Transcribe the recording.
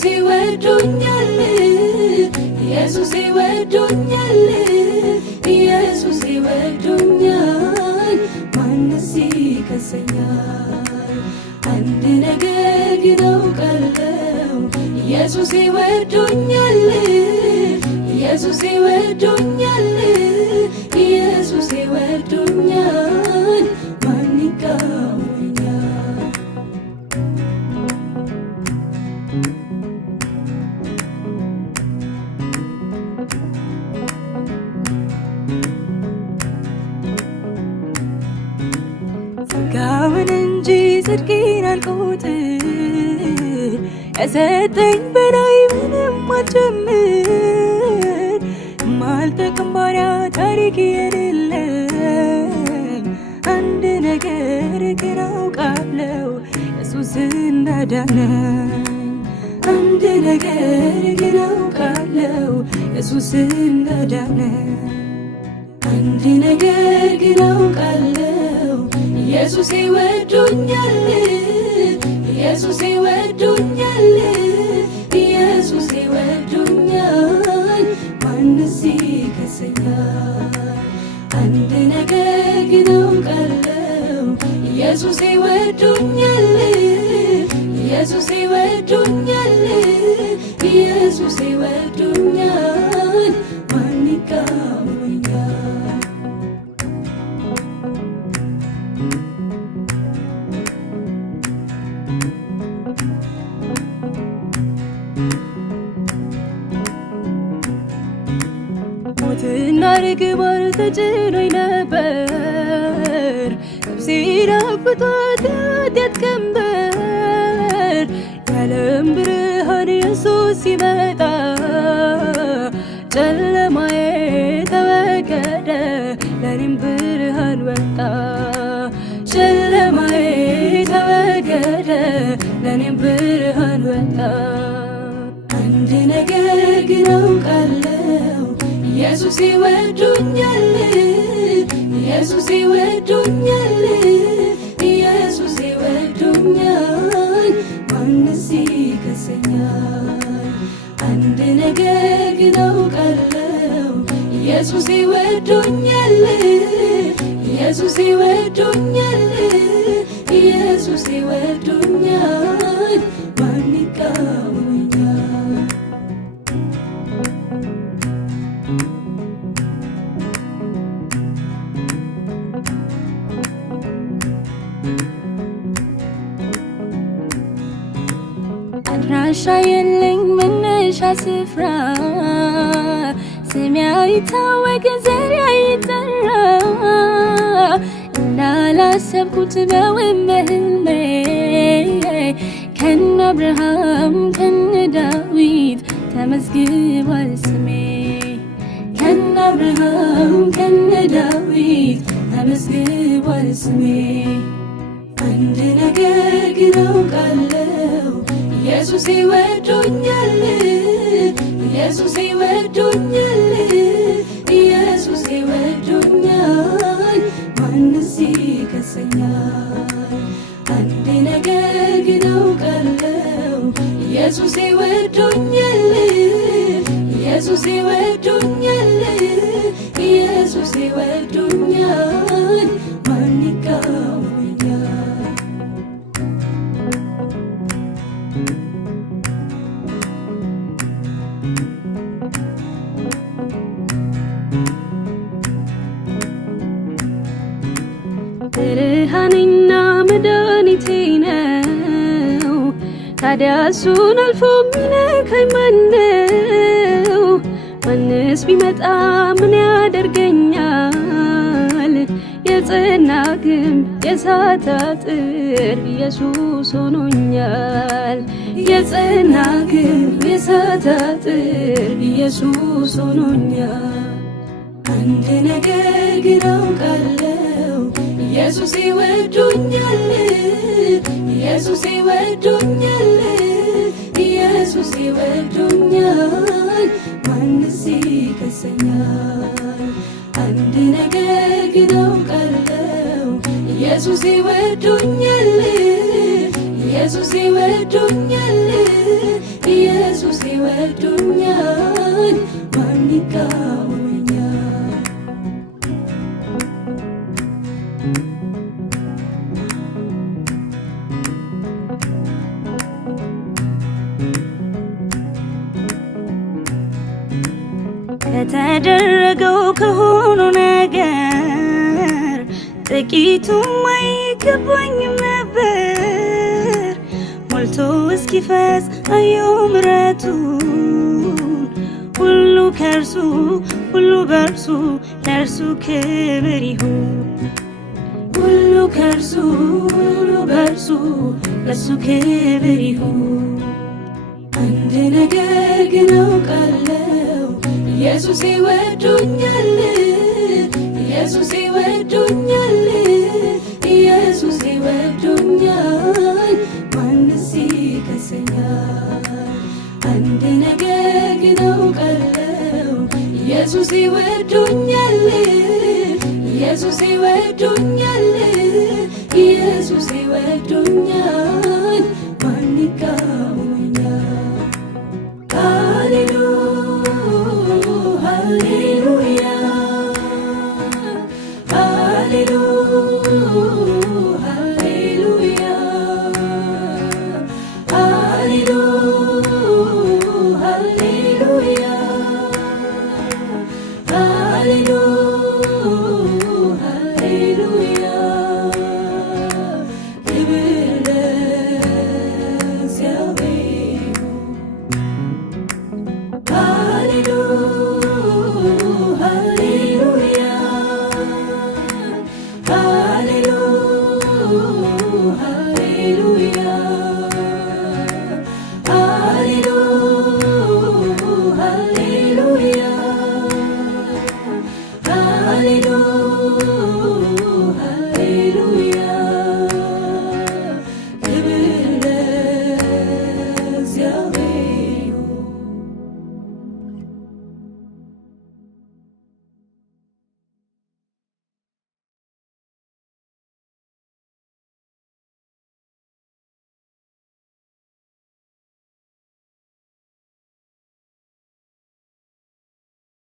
ኢየሱስ ይወዶኛል ኢየሱስ ይወዶኛል ኢየሱስ ይወዶኛል ማንስ ይከሰኛል አንድ ነገር ግን አውቃለሁ ኢየሱስ ይወዶኛል ኢየሱስ ይወዶኛል ኢየሱስ ይወዶኛል ማን ይቃወመኛል ጸጋውን እንጂ ጽድቄን አልቆጥር የሰጠኝ በላይ ምንም አልጨምር ማልጠቅም ባሪያ ታሪክ የሌለኝ አንድ ነገር ግን አውቃለሁ ኢየሱስ እንዳዳነኝ አንድ ነገር ግን አውቃለሁ ኢየሱስ እንዳዳነኝ አንድ ነገር ግን አውቃለሁ ኢየሱስ ይወዶኛል ኢየሱስ ይወዶኛል ኢየሱስ ይወዶኛል ማንስ ይከሰኛል አንድ ነገር ግን አውቃለሁ ኢየሱስ ይወዶኛል ኢየሱስ ይወዶኛል ኢየሱስ ይወዶኛል ማን ይቃወመኛል ሞትና ርግማን ተጭኖኝ ነበር ነፍሴን አፍቷት የኃጢአት ቀንበር የዓለም ብርሃን ኢየሱስ ሲመጣ ጨለማዬ ተወገደ ለኔም ብርሃን ወጣ ጨለማዬ ተወገደ ለኔም ብርሃን ወጣ አንድ ነገር ግን አውቃለሁ ኢየሱስ ይወዶኛል ኢየሱስ ይወዶኛል ኢየሱስ ይወዶኛል ማንስ ይከሰኛል አንድ ነገር ግን አውቃለሁ ኢየሱስ ይወዶኛል ኢየሱስ ይወዶኛል ኢየሱስ ይወዶኛል ማን ይቃወመኛል አድራሻ የለኝ መነሻ ስፍራ ስሜ አይታወቅ ዘሬ አይጠራ እንዳላሰብኩት በህልሜ ከነ አብርሃም ከነ ዳዊት ተመዝግቧል ስሜ ከነ አብርሃም ከነ ዳዊት ተመዝግቧል ስሜ አንድ ነገር ግን አውቃለሁ ኢየሱስ ይወዶኛል ኢየሱስ ይወዶኛል ኢየሱስ ይወዶኛል ማንስ ይከሰኛል አንድ ነገር ግን አውቃለሁ ኢየሱስ ይወዶኛል ኢየሱስ ይወዶኛል ኢየሱስ ይወዶኛል ማን ይቃወመኛል ብርሃኔና መድኃኒቴ ነው ታዲያ እሱን አልፎ ሚነካኝ ማነው ማንስ ቢመጣ ምን ያደርገኛል የጸና ግንብ የእሳት አጥር ኢየሱስ ሆኖኛል የጸና ግንብ የእሳት አጥር ኢየሱስ ሆኖኛል አንድ ነገር ግን አውቃለሁ ኢየሱስ ይወዶኛል ኢየሱስ ይወዶኛል ኢየሱስ ይወዶኛል ማንስ ይከሰኛል አንድ ነገር ግን አውቃለሁ ኢየሱስ ይወዶኛል ኢየሱስ ይወዶኛል ይቃወመኛል? ከተደረገው ከሆኑ ነገር ጥቂቱም አይገባኝም ነበር። ሞልቶ እስኪፈስ አየሁ ምሕረቱን። ሁሉ ከእርሱ ሁሉ በእርሱ ለእርሱ ክብር ይሁን። ሁሉ ከእርሱ ሁሉ በእርሱ ለእርሱ ክብር ይሁን። አንድ ነገር ግን አውቃለሁ፣ ኢየሱስ ይወዶኛል፣ ኢየሱስ ይወዶኛል፣ ኢየሱስ ይወዶኛል። ማንስ ይከሰኛል? አንድ ነገር ግን አውቃለሁ፣ ኢየሱስ ይወዶኛል፣ ኢየሱስ ይወዶኛል፣ ኢየሱስ ይወዶኛል። ማን ይቃወመኛል? ሃሌሉያ ሃሌሉያ